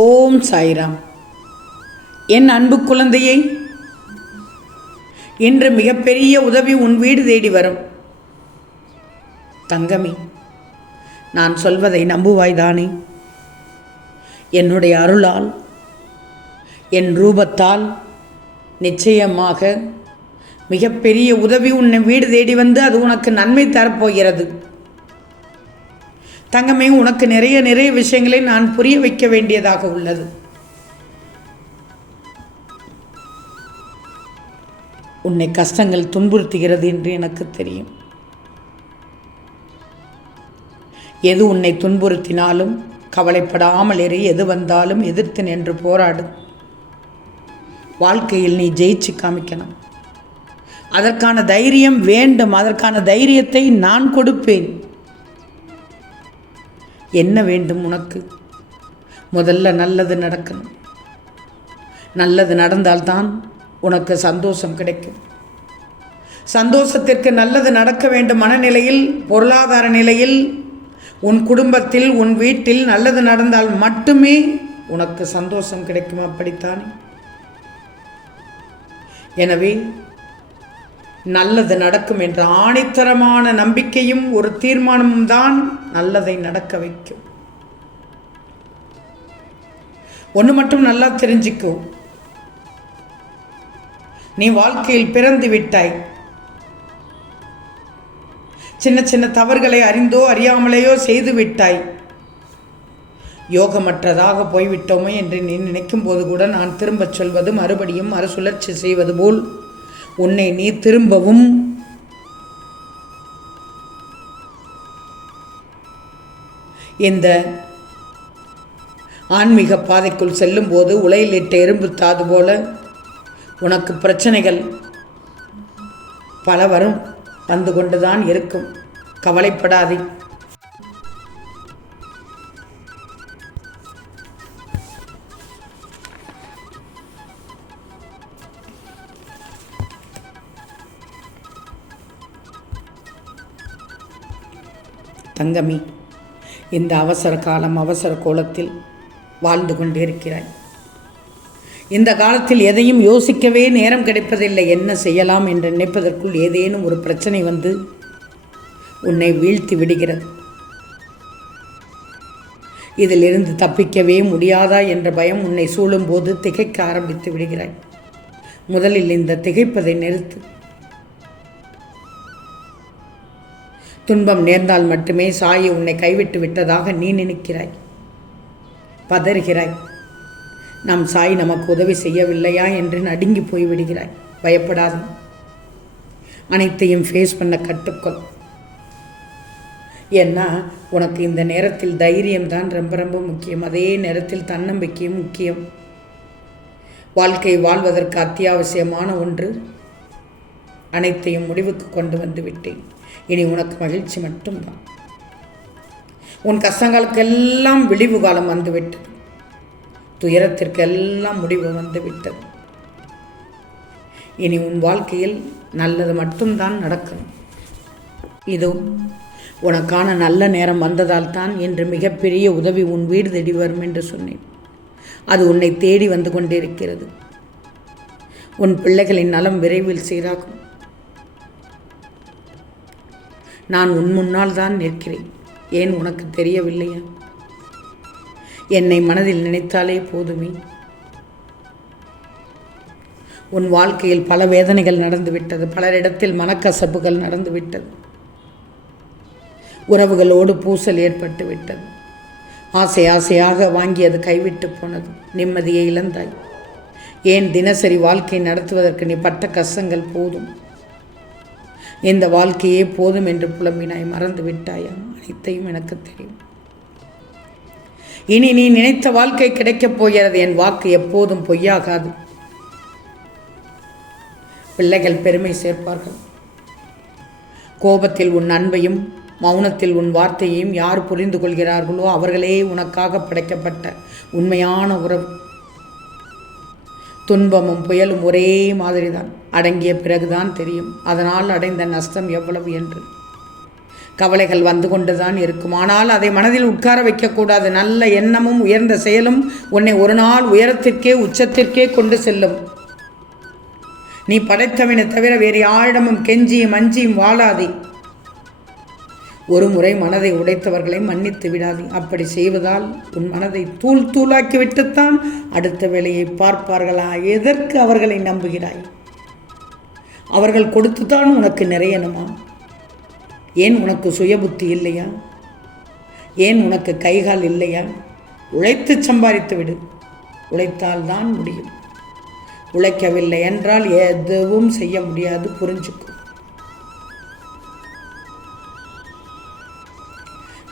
ஓம் சாய்ராம். என் அன்பு குழந்தையை, இன்று மிகப்பெரிய உதவி உன் வீடு தேடி வரும். தங்கமே, நான் சொல்வதை நம்புவாய்தானே? என்னுடைய அருளால், என் ரூபத்தால் நிச்சயமாக மிகப்பெரிய உதவி உன்னை வீடு தேடி வந்து அது உனக்கு நன்மை தரப்போகிறது. தங்கமே, உனக்கு நிறைய விஷயங்களை நான் புரிய வைக்க வேண்டியதாக உள்ளது. உன்னை கஷ்டங்கள் துன்புறுத்துகிறது என்று எனக்கு தெரியும். எது உன்னை துன்புறுத்தினாலும் கவலைப்படாமல் இரு. எது வந்தாலும் எதிர்த்து நின்று போராடு. வாழ்க்கையில் நீ ஜெயிச்சு காமிக்கணும். அதற்கான தைரியம் வேண்டும். அதற்கான தைரியத்தை நான் கொடுப்பேன். என்ன வேண்டும் உனக்கு? முதல்ல நல்லது நடக்கணும். நல்லது நடந்தால்தான் உனக்கு சந்தோஷம் கிடைக்கும். சந்தோஷத்திற்கு நல்லது நடக்க வேண்டும். மனநிலையில், பொருளாதார நிலையில், உன் குடும்பத்தில், உன் வீட்டில் நல்லது நடந்தால் மட்டுமே உனக்கு சந்தோஷம் கிடைக்கும். அப்படித்தானே? எனவே நல்லது நடக்கும் என்ற ஆணித்தரமான நம்பிக்கையும் ஒரு தீர்மானமும் தான் நல்லதை நடக்க வைக்கும். ஒன்று மட்டும் நல்லா தெரிஞ்சுக்கோ, நீ வாழ்க்கையில் பிறந்து விட்டாய். சின்ன சின்ன தவறுகளை அறிந்தோ அறியாமலேயோ செய்து விட்டாய். யோகமற்றதாக போய்விட்டோமே என்று நீ நினைக்கும் போது கூட நான் திரும்பச் சொல்வது, மறுபடியும் மறுசுழற்சி செய்வது போல் உன்னை நீ திரும்பவும் இந்த ஆன்மீக பாதைக்குள் செல்லும் போது உலையிலிட்ட எறும்பு தாது போல உனக்கு பிரச்சனைகள் பல வரும், வந்து கொண்டுதான் இருக்கும். கவலைப்படாதே. தங்கமி, இந்த அவசர காலம், அவசர கோலத்தில் வாழ்ந்து கொண்டிருக்கிறாய். இந்த காலத்தில் எதையும் யோசிக்கவே நேரம் கிடைப்பதில்லை. என்ன செய்யலாம் என்று நினைப்பதற்குள் ஏதேனும் ஒரு பிரச்சனை வந்து உன்னை வீழ்த்தி விடுகிறது. இதிலிருந்து தப்பிக்கவே முடியாதா என்ற பயம் உன்னை சூழும்போது திகைக்க ஆரம்பித்து விடுகிறாய். முதலில் இந்த திகைப்பதை நிறுத்து. துன்பம் நேர்ந்தால் மட்டுமே சாயை உன்னை கைவிட்டு விட்டதாக நீ நினைக்கிறாய். பதறுகிறாய். நம் சாய் நமக்கு உதவி செய்யவில்லையா என்று நடுங்கி போய்விடுகிறாய். பயப்படாது. அனைத்தையும் ஃபேஸ் பண்ண கற்றுக்கொள். ஏன்னா உனக்கு இந்த நேரத்தில் தைரியம்தான் ரொம்ப முக்கியம். அதே நேரத்தில் தன்னம்பிக்கையும் முக்கியம். வாழ்க்கை வாழ்வதற்கு அத்தியாவசியமான ஒன்று. அனைத்தையும் முடிவுக்கு கொண்டு வந்து விட்டேன். இனி உனக்கு மகிழ்ச்சி மட்டும்தான். உன் கஷ்டங்களுக்கெல்லாம் விழிவு காலம் வந்துவிட்டது. துயரத்திற்கெல்லாம் முடிவு வந்துவிட்டது. இனி உன் வாழ்க்கையில் நல்லது மட்டும்தான் நடக்கும். இதோ உனக்கான நல்ல நேரம் வந்ததால் தான் இன்று மிகப்பெரிய உதவி உன் வீடு தேடி வரும் என்று சொன்னேன். அது உன்னை தேடி வந்து கொண்டிருக்கிறது. உன் பிள்ளைகளின் நலம் விரைவில் சீராகும். நான் உன் முன்னால் தான் நிற்கிறேன். ஏன் உனக்கு தெரியவில்லையா? என்னை மனதில் நினைத்தாலே போதுமே. உன் வாழ்க்கையில் பல வேதனைகள் நடந்துவிட்டது. பலரிடத்தில் மனக்கசப்புகள் நடந்துவிட்டது. உறவுகளோடு பூசல் ஏற்பட்டு விட்டது. ஆசையாக வாங்கியது கைவிட்டு போனது. நிம்மதியை இழந்தாய். ஏன் தினசரி வாழ்க்கை நடத்துவதற்கு நீ பட்ட கஷ்டங்கள் போதும். இந்த வாழ்க்கையே போதும் என்று புலம்பினாய். மறந்து விட்டாயா? அனைத்தையும் எனக்கு தெரியும். இனி நீ நினைத்த வாழ்க்கை கிடைக்கப் போகிறது. என் வாக்கு எப்போதும் பொய்யாகாது. பிள்ளைகள் பெருமை சேர்ப்பார்கள். கோபத்தில் உன் அன்பையும் மௌனத்தில் உன் வார்த்தையையும் யார் புரிந்து கொள்கிறார்களோ அவர்களே உனக்காக படைக்கப்பட்ட உண்மையான உறவு. துன்பமும் புயலும் ஒரே மாதிரிதான். அடங்கிய பிறகுதான் தெரியும் அதனால் அடைந்த நஷ்டம் எவ்வளவு என்று. கவலைகள் வந்து கொண்டு தான் இருக்கும். ஆனால் அதை மனதில் உட்கார வைக்கக்கூடாது. நல்ல எண்ணமும் உயர்ந்த செயலும் உன்னை ஒரு நாள் உயரத்திற்கே உச்சத்திற்கே கொண்டு செல்லும். நீ படைத்தவனை தவிர வேறு யாரிடமும் கெஞ்சியும் அஞ்சியும் வாழாதே. ஒரு முறை மனதை உடைத்தவர்களை மன்னித்து விடாதே. அப்படி செய்வதால் உன் மனதை தூள் தூளாக்கி விட்டுத்தான் அடுத்த வேலையை பார்ப்பார்களா? எதற்கு அவர்களை நம்புகிறாய்? அவர்கள் கொடுத்துத்தான் உனக்கு நிறையணுமா? ஏன் உனக்கு சுய புத்தி இல்லையா? ஏன் உனக்கு கைகால் இல்லையா? உழைத்து சம்பாதித்து விடு. உழைத்தால்தான் முடியும். உழைக்கவில்லை என்றால் எதுவும் செய்ய முடியாது. புரிஞ்சுக்கும்.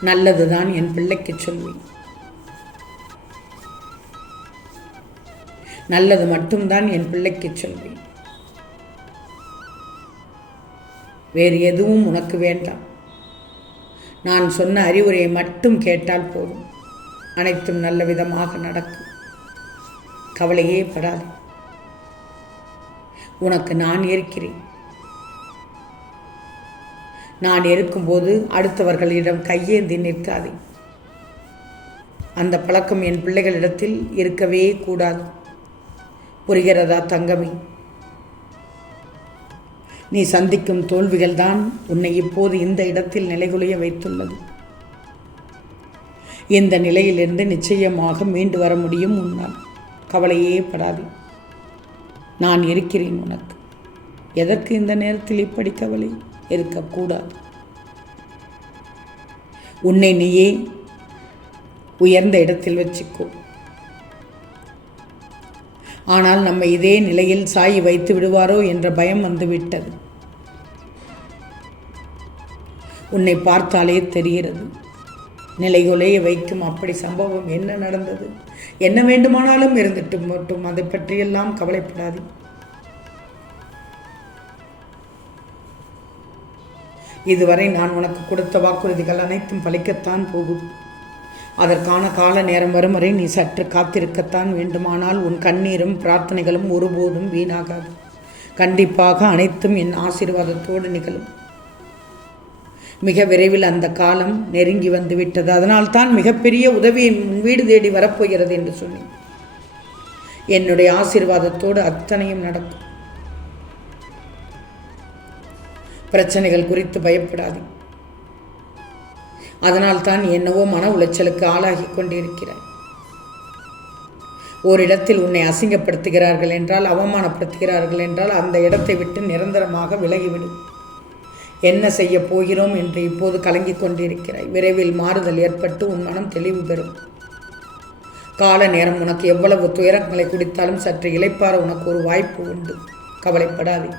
நல்லதுதான் என் பிள்ளைக்கு சொல்வேன். நல்லது மட்டும்தான் என் பிள்ளைக்கு சொல்வேன். வேறு எதுவும் உனக்கு வேண்டாம். நான் சொன்ன அறிவுரையை மட்டும் கேட்டால் போதும். அனைத்தும் நல்ல விதமாக நடக்கும். கவலையே படாது. உனக்கு நான் இருக்கிறேன். நான் இருக்கும்போது அடுத்தவர்களிடம் கையேந்தி நிற்காதே. அந்த பழக்கம் என் பிள்ளைகளிடத்தில் இருக்கவே கூடாது. புரிகிறதா தங்கமே? நீ சந்திக்கும் தோல்விகள்தான் உன்னை இப்போது இந்த இடத்தில் நிலைகுலைய வைத்துள்ளது. இந்த நிலையிலிருந்து நிச்சயமாக மீண்டு வர முடியும் உன்னால். கவலையே படாதே. நான் இருக்கிறேன் உனக்கு. எதற்கு இந்த நேரத்தில் இப்படி கவலை இருக்கக்கூடாது? உன்னை நீயே உயர்ந்த இடத்தில் வச்சுக்கோ. ஆனால் நம்ம இதே நிலையில் சாய் வைத்து விடுவாரோ என்ற பயம் வந்துவிட்டது. உன்னை பார்த்தாலே தெரிகிறது. நிலைகுலைய வைக்கும் அப்படி சம்பவம் என்ன நடந்தது? என்ன வேண்டுமானாலும் இருந்துட்டு மட்டும் அதை பற்றியெல்லாம் கவலைப்படாது. இதுவரை நான் உனக்கு கொடுத்த வாக்குறுதிகள் அனைத்தும் பலிக்கத்தான் போகும். அதற்கான கால நேரம் வரும் வரை நீ சற்று காத்திருக்கத்தான் வேண்டுமானால் உன் கண்ணீரும் பிரார்த்தனைகளும் ஒருபோதும் வீணாகாது. கண்டிப்பாக அனைத்தும் என் ஆசீர்வாதத்தோடு நிகழும். மிக விரைவில் அந்த காலம் நெருங்கி வந்து விட்டது. அதனால்தான் மிகப்பெரிய உதவி உன் வீடு தேடி வரப்போகிறது என்று சொன்னேன். என்னுடைய ஆசீர்வாதத்தோடு அத்தனையும் நடக்கும். பிரச்சனைகள் குறித்து பயப்படாது. அதனால்தான் என்னவோ மன உளைச்சலுக்கு ஆளாகி கொண்டிருக்கிறாய். ஓரிடத்தில் உன்னை அசிங்கப்படுத்துகிறார்கள் என்றால், அவமானப்படுத்துகிறார்கள் என்றால் அந்த இடத்தை விட்டு நிரந்தரமாக விலகிவிடும். என்ன செய்ய போகிறோம் என்று இப்போது கலங்கிக் கொண்டிருக்கிறாய். விரைவில் மாறுதல் ஏற்பட்டு உன் மனம் தெளிவு பெறும். கால நேரம் உனக்கு எவ்வளவு துயரங்களை குடித்தாலும் சற்று இளைப்பாற உனக்கு ஒரு வாய்ப்பு உண்டு. கவலைப்படாதே.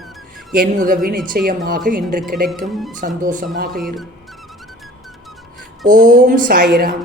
என் உதவி நிச்சயமாக இன்று கிடைக்கும். சந்தோஷமாக இரு. ஓம் சாய்ராம்.